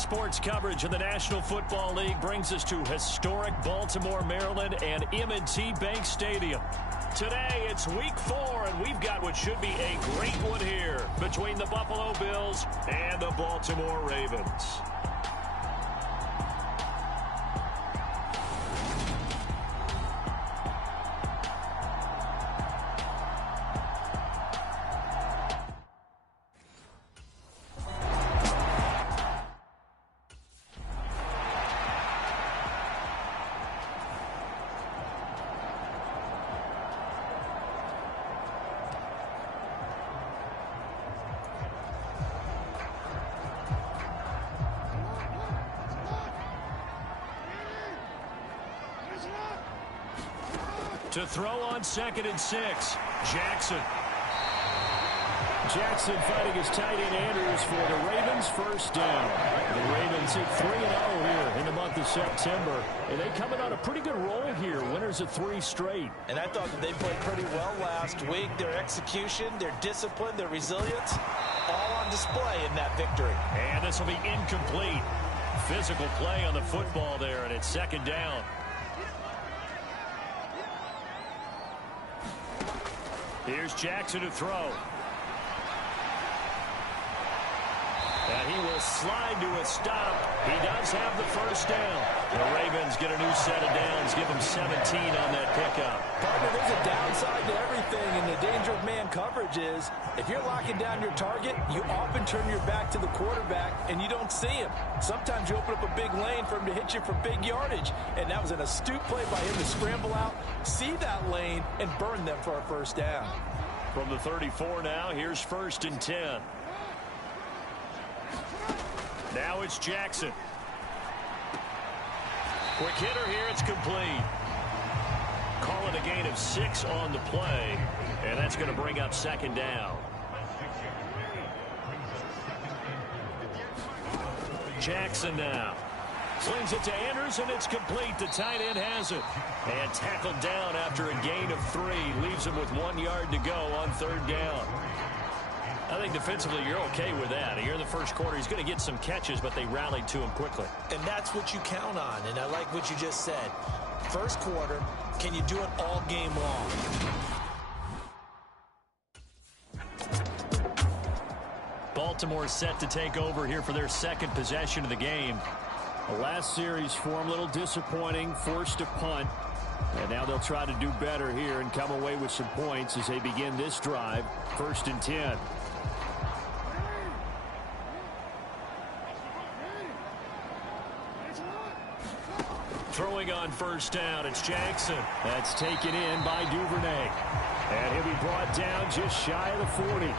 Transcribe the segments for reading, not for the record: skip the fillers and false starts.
sports coverage of the National Football League brings us to historic Baltimore, Maryland, and M&T Bank Stadium. Today, it's week 4, and we've got what should be a great one here between the Buffalo Bills and the Baltimore Ravens. To throw on 2nd and 6, Jackson. Jackson fighting his tight end Andrews for the Ravens first down. The Ravens hit 3-0 here in the month of September. And they coming on a pretty good roll here. Winners of 3 straight. And I thought that they played pretty well last week. Their execution, their discipline, their resilience, all on display in that victory. And this will be incomplete. Physical play on the football there, and it's 2nd down. Here's Jackson to throw. And he will slide to a stop. He does have the first down. The Ravens get a new set of downs, give them 17 on that pickup. Partner, there's a downside to everything, and the danger of man coverage is if you're locking down your target, you often turn your back to the quarterback, and you don't see him. Sometimes you open up a big lane for him to hit you for big yardage, and that was an astute play by him to scramble out, see that lane, and burn them for a first down. From the 34 now, here's 1st and 10. Now it's Jackson. Quick hitter here, it's complete. Call it a gain of 6 on the play, and that's going to bring up 2nd down. Jackson now. Slings it to Andrews, and it's complete. The tight end has it. And tackled down after a gain of 3. Leaves him with 1 yard to go on 3rd down. I think defensively you're okay with that. Here in the first quarter, he's going to get some catches, but they rallied to him quickly. And that's what you count on, and I like what you just said. First quarter, can you do it all game long? Baltimore set to take over here for their 2nd possession of the game. The last series for them, a little disappointing, forced to punt. And now they'll try to do better here and come away with some points as they begin this drive. 1st and 10. Throwing on 1st down, it's Jackson. That's taken in by Duvernay. And he'll be brought down just shy of the 40.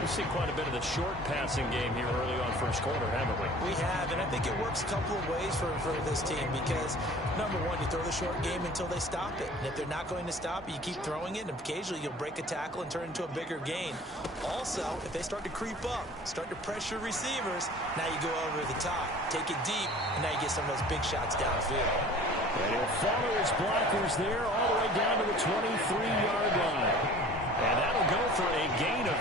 We've seen quite a bit of the short passing game here early on first quarter, haven't we? We have, and I think it works a couple of ways for this team because, number one, you throw the short game until they stop it. And if they're not going to stop it, you keep throwing it, and occasionally you'll break a tackle and turn it into a bigger gain. Also, if they start to creep up, start to pressure receivers, now you go over the top, take it deep, and now you get some of those big shots downfield. And he'll follow his blockers there all the way down to the 23-yard line. And that'll go for a gain of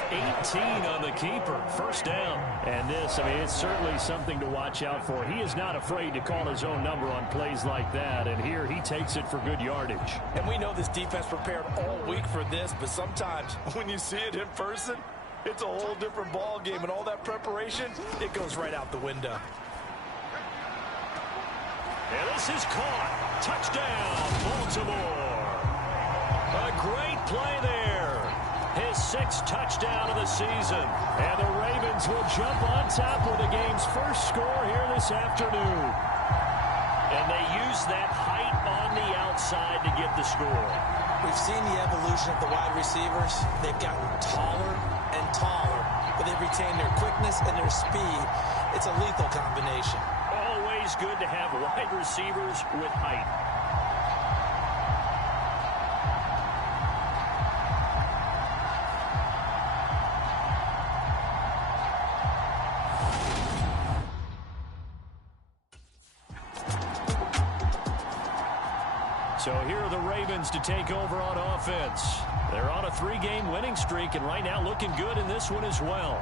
18 on the keeper. 1st down. And this, I mean, it's certainly something to watch out for. He is not afraid to call his own number on plays like that. And here he takes it for good yardage. And we know this defense prepared all week for this, but sometimes when you see it in person, it's a whole different ball game. And all that preparation, it goes right out the window. And this is caught. Touchdown, Baltimore. A great play there. His 6th touchdown of the season. And the Ravens will jump on top with the game's first score here this afternoon. And they use that height on the outside to get the score. We've seen the evolution of the wide receivers. They've gotten taller and taller, but they've retained their quickness and their speed. It's a lethal combination. Always good to have wide receivers with height. So here are the Ravens to take over on offense. They're on a 3-game winning streak, and right now looking good in this one as well.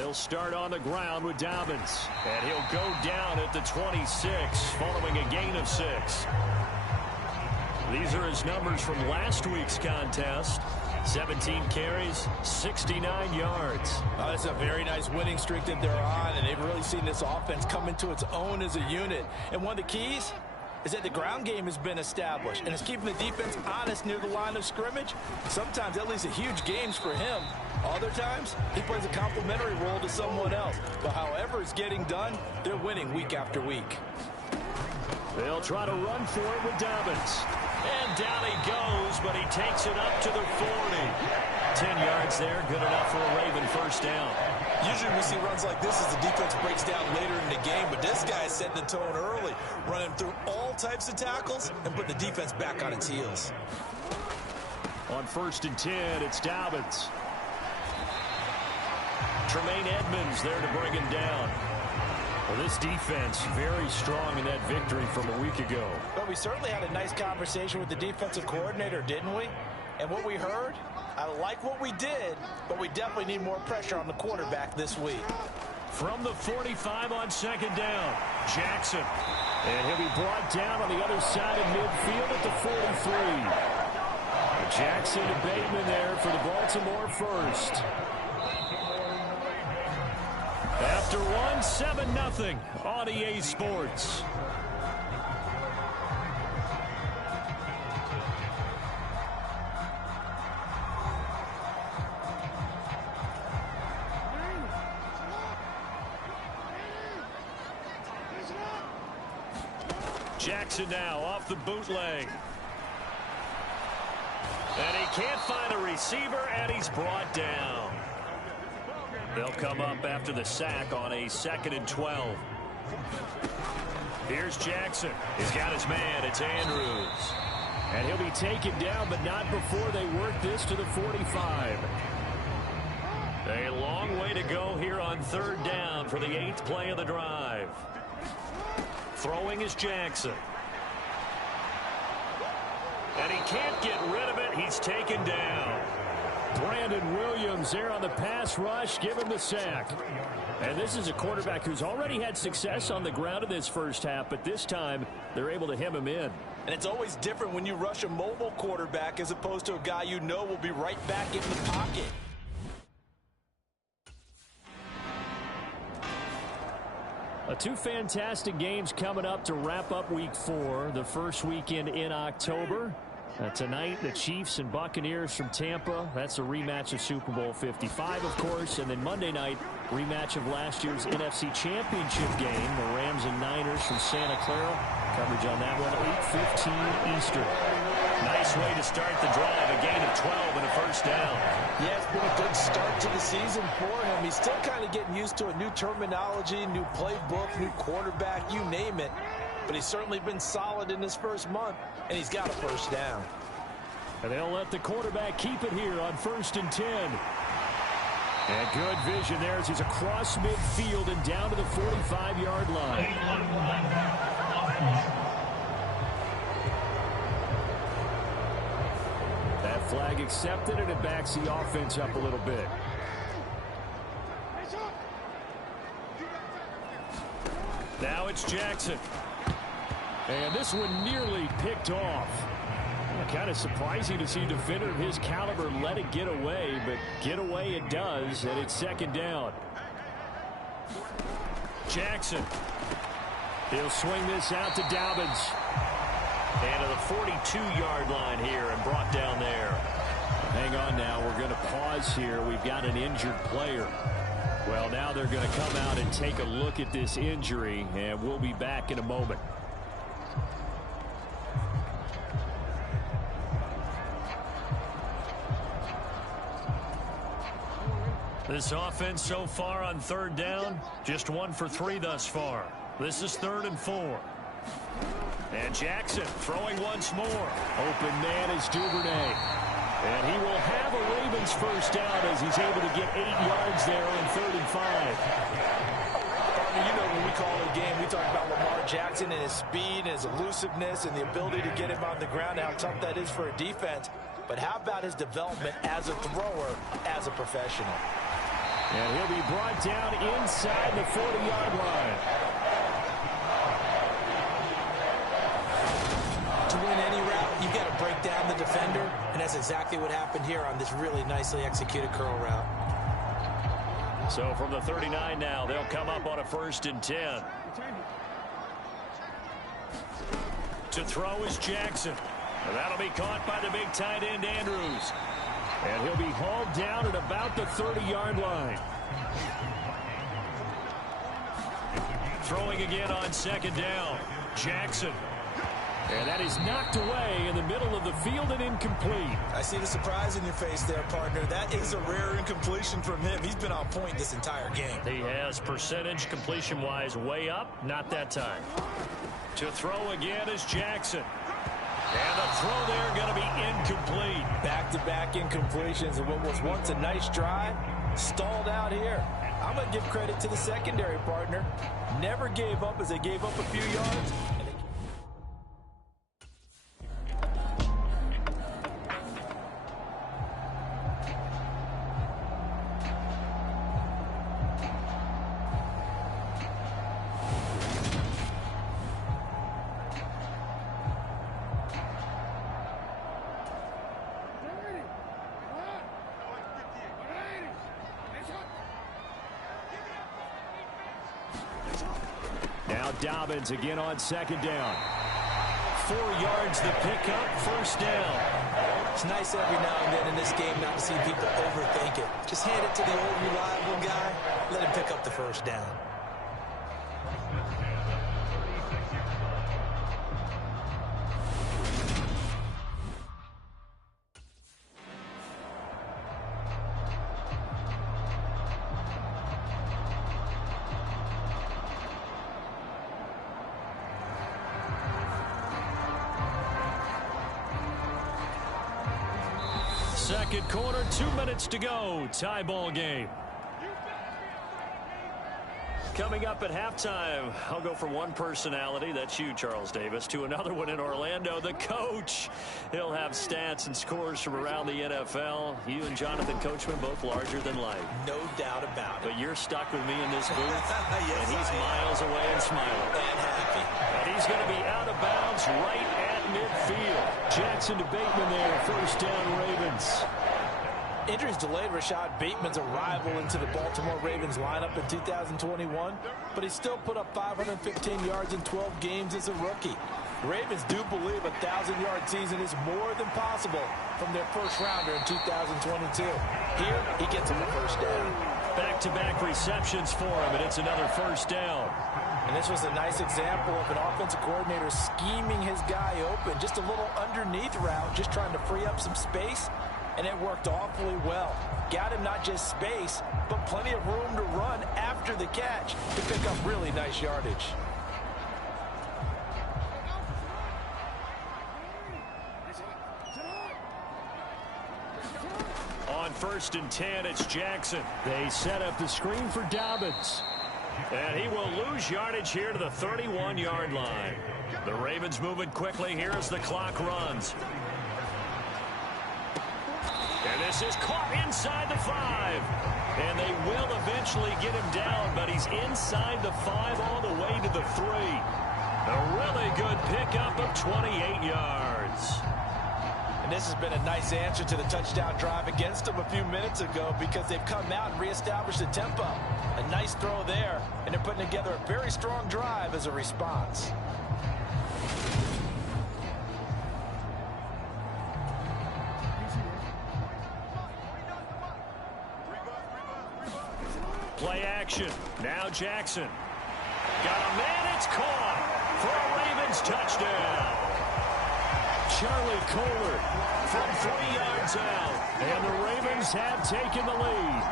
They'll start on the ground with Dobbins. And he'll go down at the 26 following a gain of 6. These are his numbers from last week's contest. 17 carries, 69 yards. That's a very nice winning streak that they're on, and they've really seen this offense come into its own as a unit. And one of the keys is that the ground game has been established, and it's keeping the defense honest near the line of scrimmage. Sometimes that leads to huge games for him. Other times, he plays a complementary role to someone else. But however it's getting done, they're winning week after week. They'll try to run for it with Dobbins. And down he goes, but he takes it up to the 40. 10 yards there, good enough for a Raven first down. Usually we see runs like this as the defense breaks down later in the game, but this guy is setting the tone early, running through all types of tackles and putting the defense back on its heels. On 1st and 10, it's Dobbins. Tremaine Edmonds there to bring him down. Well, this defense very strong in that victory from a week ago. But we certainly had a nice conversation with the defensive coordinator, didn't we? And what we heard, I like what we did, but we definitely need more pressure on the quarterback this week. From the 45 on 2nd down, Jackson. And he'll be brought down on the other side of midfield at the 43. Jackson and Bateman there for the Baltimore first. After one, 7-0 on EA Sports. Jackson now off the bootleg. And he can't find a receiver, and he's brought down. They'll come up after the sack on a 2nd and 12. Here's Jackson. He's got his man. It's Andrews. And he'll be taken down, but not before they work this to the 45. A long way to go here on 3rd down for the 8th play of the drive. Throwing is Jackson. And he can't get rid of it. He's taken down. Brandon Williams there on the pass rush. Give him the sack. And this is a quarterback who's already had success on the ground in this first half, but this time they're able to hem him in. And it's always different when you rush a mobile quarterback as opposed to a guy you know will be right back in the pocket. Two fantastic games coming up to wrap up Week 4, the first weekend in October. Tonight, the Chiefs and Buccaneers from Tampa. That's a rematch of Super Bowl 55, of course. And then Monday night, rematch of last year's NFC Championship game, the Rams and Niners from Santa Clara. Coverage on that one, 8:15 Eastern. Nice way to start the drive, a gain of 12 and a first down. Yeah, it's been a good start to the season for him. He's still kind of getting used to a new terminology, new playbook, new quarterback, you name it. But he's certainly been solid in this first month, and he's got a first down. And they'll let the quarterback keep it here on 1st and 10. And good vision there as he's across midfield and down to the 45-yard line. That flag accepted, and it backs the offense up a little bit. Now it's Jackson. And this one nearly picked off. Kind of surprising to see a defender of his caliber let it get away, but get away it does, and it's 2nd down. Jackson. He'll swing this out to Dobbins. And to the 42-yard line here and brought down there. Hang on now. We're going to pause here. We've got an injured player. Well, now they're going to come out and take a look at this injury, and we'll be back in a moment. This offense so far on 3rd down, just 1 for 3 thus far. This is 3rd and 4. And Jackson throwing once more. Open man is Duvernay. And he will have a Ravens first down as he's able to get 8 yards there on 3rd and 5. You know, when we call it a game, we talk about Lamar Jackson and his speed and his elusiveness and the ability to get him on the ground and how tough that is for a defense. But how about his development as a thrower, as a professional? And he'll be brought down inside the 40-yard line. To win any route, you've got to break down the defender, and that's exactly what happened here on this really nicely executed curl route. So from the 39 now, they'll come up on a 1st and 10. To throw is Jackson. And that'll be caught by the big tight end, Andrews. And he'll be hauled down at about the 30-yard line. Throwing again on 2nd down. Jackson. And that is knocked away in the middle of the field and incomplete. I see the surprise in your face there, partner. That is a rare incompletion from him. He's been on point this entire game. He has percentage completion-wise way up. Not that time. To throw again is Jackson. And the throw there going to be incomplete. Back-to-back incompletions of what was once a nice drive. Stalled out here. I'm going to give credit to the secondary, partner. Never gave up as they gave up a few yards. Now Dobbins again on 2nd down. 4 yards the pickup, 1st down. It's nice every now and then in this game not to see people overthink it. Just hand it to the old reliable guy. Let him pick up the 1st down. Second quarter, 2 minutes to go. Tie ball game. Coming up at halftime, I'll go from one personality, that's you, Charles Davis, to another one in Orlando, the coach. He'll have stats and scores from around the NFL. You and Jonathan Coachman both larger than life. No doubt about it. But you're stuck with me in this booth, yes, and he's miles away and smiling. And happy. And he's going to be out of bounds right at midfield. Jackson to Bateman there, 1st down Ravens. Injuries delayed Rashad Bateman's arrival into the Baltimore Ravens lineup in 2021, but he still put up 515 yards in 12 games as a rookie. The Ravens do believe a 1,000-yard season is more than possible from their first rounder in 2022. Here, he gets him the 1st down. Back-to-back receptions for him, and it's another 1st down. And this was a nice example of an offensive coordinator scheming his guy open. Just a little underneath route, just trying to free up some space. And it worked awfully well. Got him not just space, but plenty of room to run after the catch to pick up really nice yardage. On 1st and 10, it's Jackson. They set up the screen for Dobbins. And he will lose yardage here to the 31-yard line. The Ravens moving quickly here as the clock runs. And this is caught inside the 5. And they will eventually get him down, but he's inside the 5 all the way to the 3. A really good pickup of 28 yards. And this has been a nice answer to the touchdown drive against them a few minutes ago because they've come out and reestablished the tempo. A nice throw there, and they're putting together a very strong drive as a response. Play action. Now Jackson. Got a man. It's caught for a Ravens touchdown. Charlie Kohler from 3 yards out. And the Ravens have taken the lead.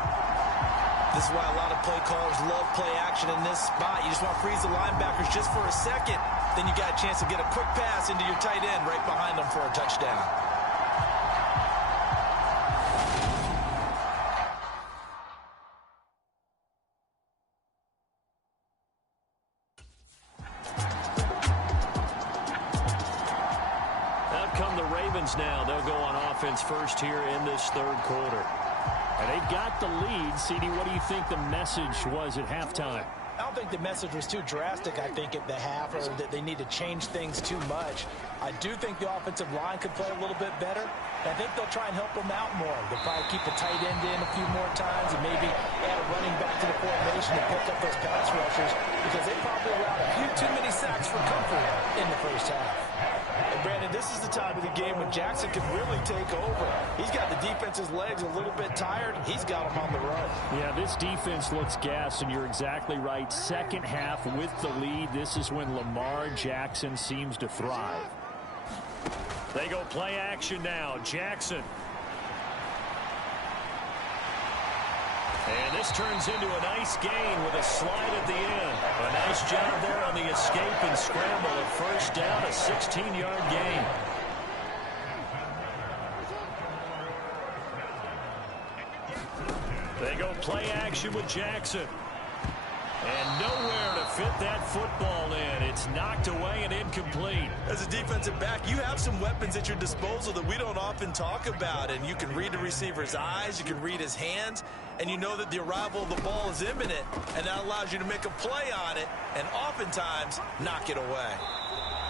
This is why a lot of play callers love play action in this spot. You just want to freeze the linebackers just for a second. Then you got a chance to get a quick pass into your tight end right behind them for a touchdown. Now they'll go on offense first here in this 3rd quarter. And they've got the lead. CD, what do you think the message was at halftime? I don't think the message was too drastic, I think, at the half, or that they need to change things too much. I do think the offensive line could play a little bit better. I think they'll try and help them out more. They'll probably keep a tight end in a few more times and maybe add a running back to the formation to pick up those pass rushers, because they probably allowed a few too many sacks for comfort in the first half. And Brandon, this is the time of the game when Jackson can really take over. He's got the defense's legs a little bit tired. He's got them on the run. Yeah, this defense looks gassed, and you're exactly right. Second half with the lead, this is when Lamar Jackson seems to thrive. They go play action now. Jackson. And this turns into a nice gain with a slide at the end. A nice job there on the escape and scramble. A first down, a 16-yard gain. They go play action with Jackson. And nowhere to fit that football in. It's knocked away and incomplete. As a defensive back, you have some weapons at your disposal that we don't often talk about. And you can read the receiver's eyes, you can read his hands, and you know that the arrival of the ball is imminent. And that allows you to make a play on it and oftentimes knock it away.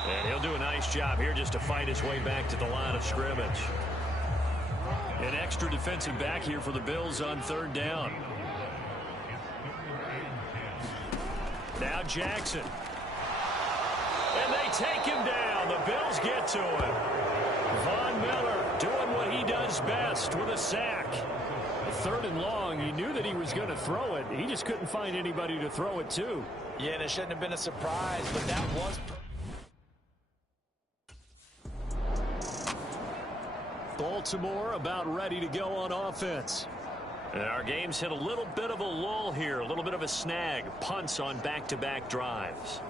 And he'll do a nice job here just to fight his way back to the line of scrimmage. An extra defensive back here for the Bills on third down. Now Jackson. And they take him down. The Bills get to him. Von Miller doing what he does best with a sack. Third and long, you knew that he was going to throw it. He just couldn't find anybody to throw it to. Yeah, and it shouldn't have been a surprise, but that was... Baltimore about ready to go on offense. And our game's hit a little bit of a lull here, a little bit of a snag. Punts on back-to-back drives.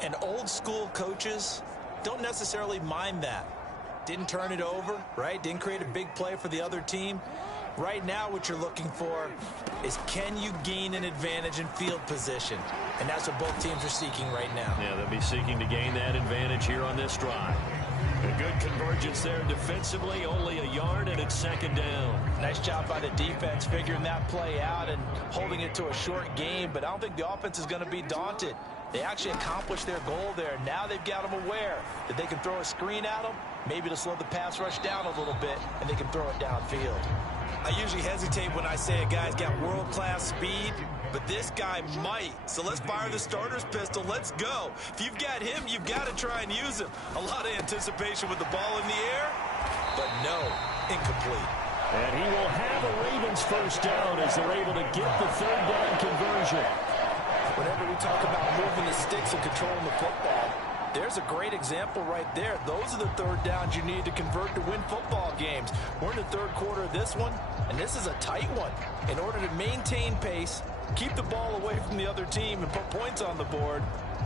And old school coaches don't necessarily mind that. Didn't turn it over, right? Didn't create a big play for the other team. Right now what you're looking for is, can you gain an advantage in field position? And that's what both teams are seeking right now. Yeah, they'll be seeking to gain that advantage here on this drive. A good convergence there defensively, only a yard, and it's second down. Nice job by the defense figuring that play out and holding it to a short game, but I don't think the offense is going to be daunted. They actually accomplished their goal there. Now they've got them aware that they can throw a screen at them, maybe to slow the pass rush down a little bit, and they can throw it downfield. I usually hesitate when I say a guy's got world-class speed, but this guy might. So let's fire the starter's pistol. Let's go. If you've got him, you've got to try and use him. A lot of anticipation with the ball in the air, but no, incomplete. And he will have a Ravens first down as they're able to get the third down conversion. Whenever we talk about moving the sticks and controlling the football, there's a great example right there. Those are the third downs you need to convert to win football games. We're in the third quarter of this one, and this is a tight one. In order to maintain pace, keep the ball away from the other team, and put points on the board,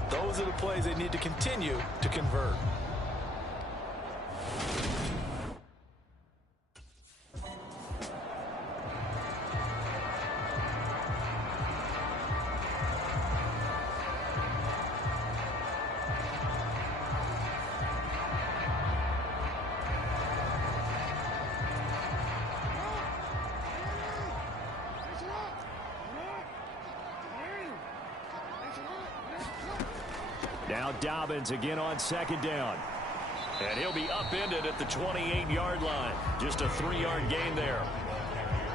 those are the plays they need to continue to convert. Now Dobbins again on second down. And he'll be upended at the 28-yard line. Just a 3-yard gain there.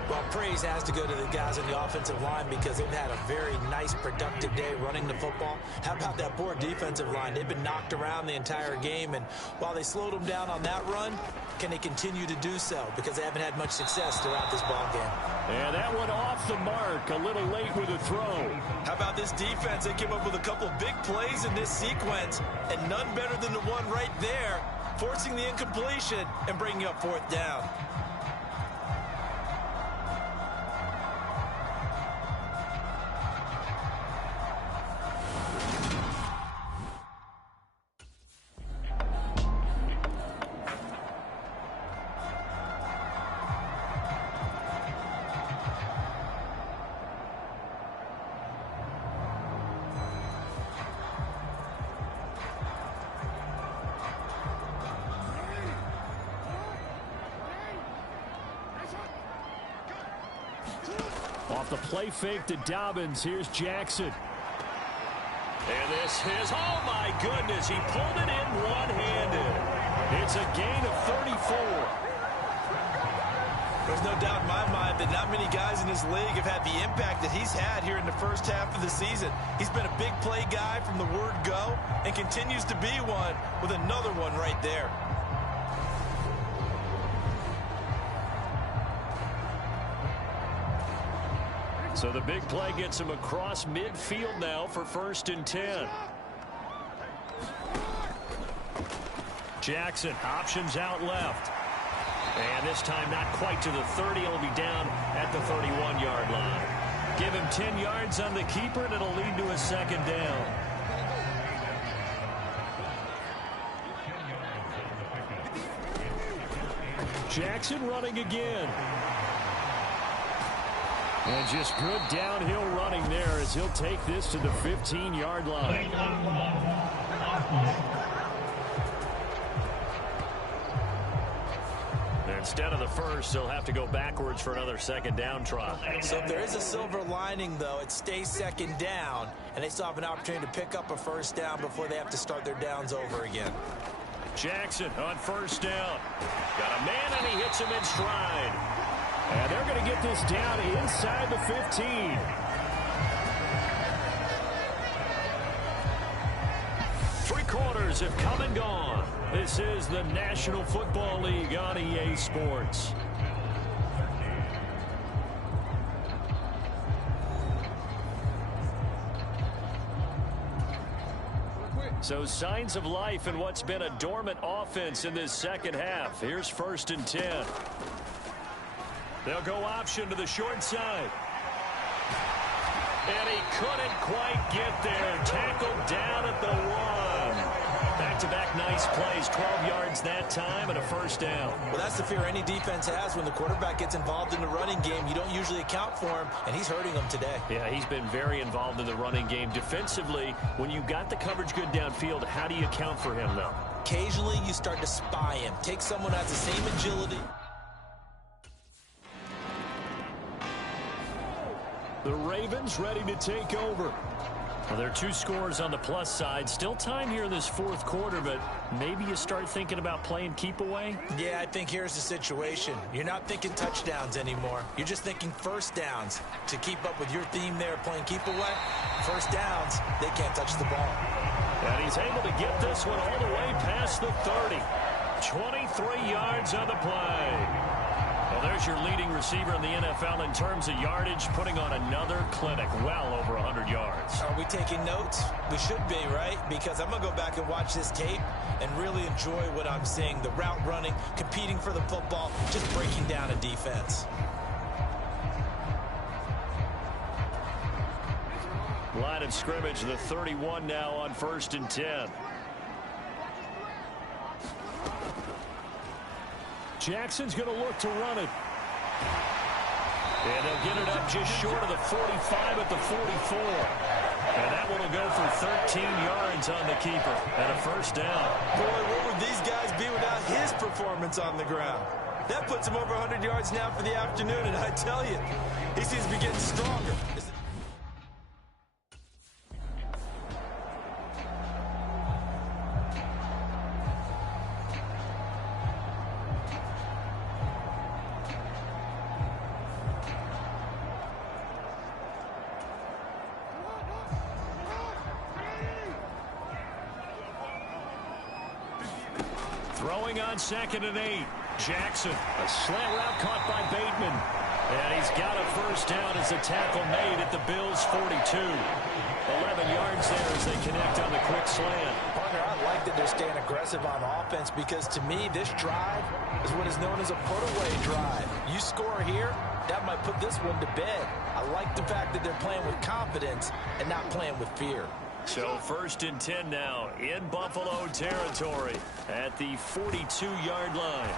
Well, praise has to go to the guys on the offensive line because they've had a very nice, productive day running the football. How about that poor defensive line? They've been knocked around the entire game, and while they slowed them down on that run, can they continue to do so? Because they haven't had much success throughout this ball game. And that one off the mark, a little late with a throw. How about this defense? They came up with a couple big plays in this sequence, and none better than the one right there, forcing the incompletion and bringing up fourth down. Off the play fake to Dobbins. Here's Jackson. And this is, oh my goodness, he pulled it in one-handed. It's a gain of 34. There's no doubt in my mind that not many guys in this league have had the impact that he's had here in the first half of the season. He's been a big play guy from the word go and continues to be one with another one right there. So the big play gets him across midfield now for 1st and 10. Jackson options out left. And this time not quite to the 30. He'll be down at the 31-yard line. Give him 10 yards on the keeper, and it'll lead to a 2nd down. Jackson running again. And just good downhill running there as he'll take this to the 15-yard line. Instead of the first, he'll have to go backwards for another 2nd down try. So if there is a silver lining, though, it stays 2nd down, and they still have an opportunity to pick up a 1st down before they have to start their downs over again. Jackson on 1st down. Got a man, and he hits him in stride. And they're going to get this down inside the 15. Three-quarters have come and gone. This is the National Football League on EA Sports. So signs of life in what's been a dormant offense in this 2nd half. Here's 1st and 10. They'll go option to the short side. And he couldn't quite get there. Tackled down at the 1. Back-to-back nice plays. 12 yards that time and a 1st down. Well, that's the fear any defense has when the quarterback gets involved in the running game. You don't usually account for him, and he's hurting them today. Yeah, he's been very involved in the running game. Defensively, when you got the coverage good downfield, how do you account for him, though? Occasionally, you start to spy him. Take someone who has the same agility. The Ravens ready to take over. Well, there are 2 scores on the plus side. Still time here in this 4th quarter, but maybe you start thinking about playing keep away? Yeah, I think here's the situation. You're not thinking touchdowns anymore. You're just thinking 1st downs. To keep up with your theme there, playing keep away, 1st downs, they can't touch the ball. And he's able to get this one all the way past the 30. 23 yards on the play. Well, there's your leading receiver in the NFL in terms of yardage, putting on another clinic, well over 100 yards. Are we taking notes? We should be, right? Because I'm going to go back and watch this tape and really enjoy what I'm seeing. The route running, competing for the football, just breaking down a defense. Line of scrimmage, the 31 now on 1st and 10. Jackson's going to look to run it. And they'll get it up just short of the 45 at the 44. And that one will go for 13 yards on the keeper and a 1st down. Boy, what would these guys be without his performance on the ground? That puts him over 100 yards now for the afternoon, and I tell you, he seems to be getting stronger. Throwing on 2nd and 8. Jackson, a slant route caught by Bateman. And he's got a 1st down as the tackle made at the Bills' 42. 11 yards there as they connect on the quick slant. Partner, I like that they're staying aggressive on offense because to me, this drive is what is known as a put-away drive. You score here, that might put this one to bed. I like the fact that they're playing with confidence and not playing with fear. So 1st and 10 now in Buffalo territory at the 42-yard line.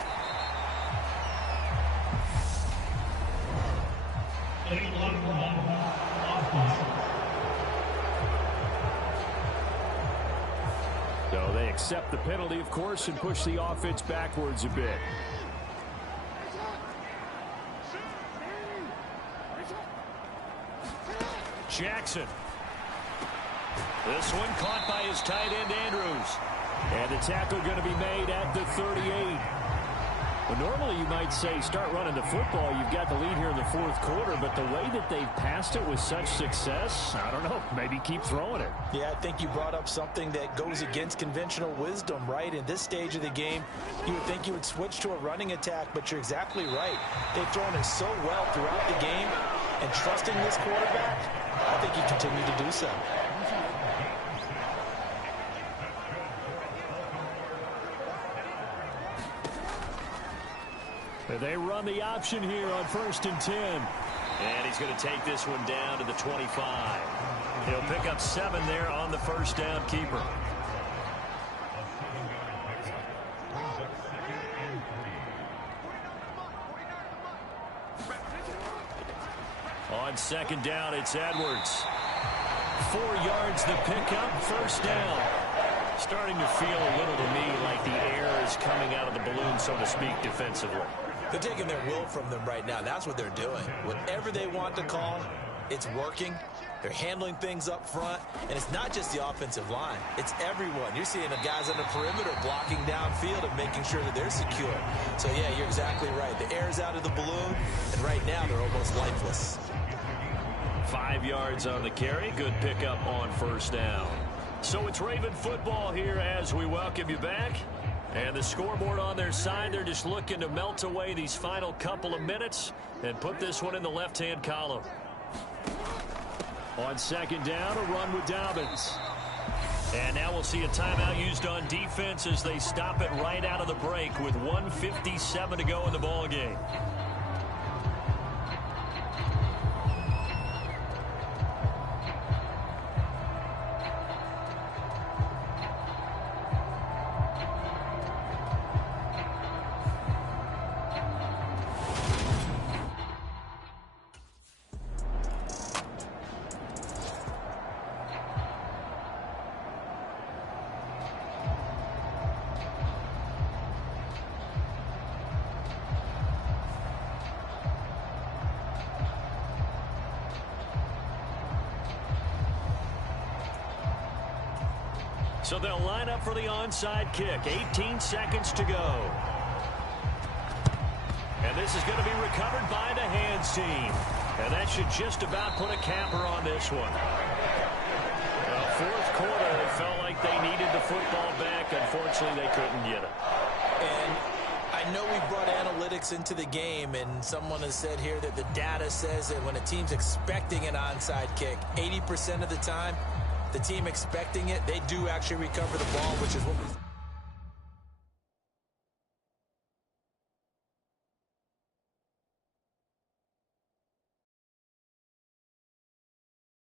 So they accept the penalty, of course, and push the offense backwards a bit. Jackson. This one caught by his tight end, Andrews. And the tackle going to be made at the 38. Well, normally you might say start running the football. You've got the lead here in the fourth quarter, but the way that they've passed it with such success, I don't know, maybe keep throwing it. Yeah, I think you brought up something that goes against conventional wisdom, right? In this stage of the game, you would think you would switch to a running attack, but you're exactly right. They've thrown it so well throughout the game, and trusting this quarterback, I think you continue to do so. They run the option here on 1st and 10. And he's going to take this one down to the 25. He'll pick up 7 there on the first down keeper. On 2nd down, it's Edwards. 4 yards the pickup, 1st down. Starting to feel a little to me like the air is coming out of the balloon, so to speak, defensively. They're taking their will from them right now. That's what they're doing. Whatever they want to call, it's working. They're handling things up front. And it's not just the offensive line. It's everyone. You're seeing the guys on the perimeter blocking downfield and making sure that they're secure. So, yeah, you're exactly right. The air's out of the balloon, and right now they're almost lifeless. 5 yards on the carry. Good pickup on 1st down. So it's Raven football here as we welcome you back. And the scoreboard on their side, they're just looking to melt away these final couple of minutes and put this one in the left-hand column. On 2nd down, a run with Dobbins. And now we'll see a timeout used on defense as they stop it right out of the break with 1:57 to go in the ballgame. So they'll line up for the onside kick. 18 seconds to go. And this is going to be recovered by the hands team. And that should just about put a capper on this one. Well, fourth quarter, it felt like they needed the football back. Unfortunately, they couldn't get it. And I know we brought analytics into the game, and someone has said here that the data says that when a team's expecting an onside kick, 80% of the time, the team expecting it, they do actually recover the ball, which is what we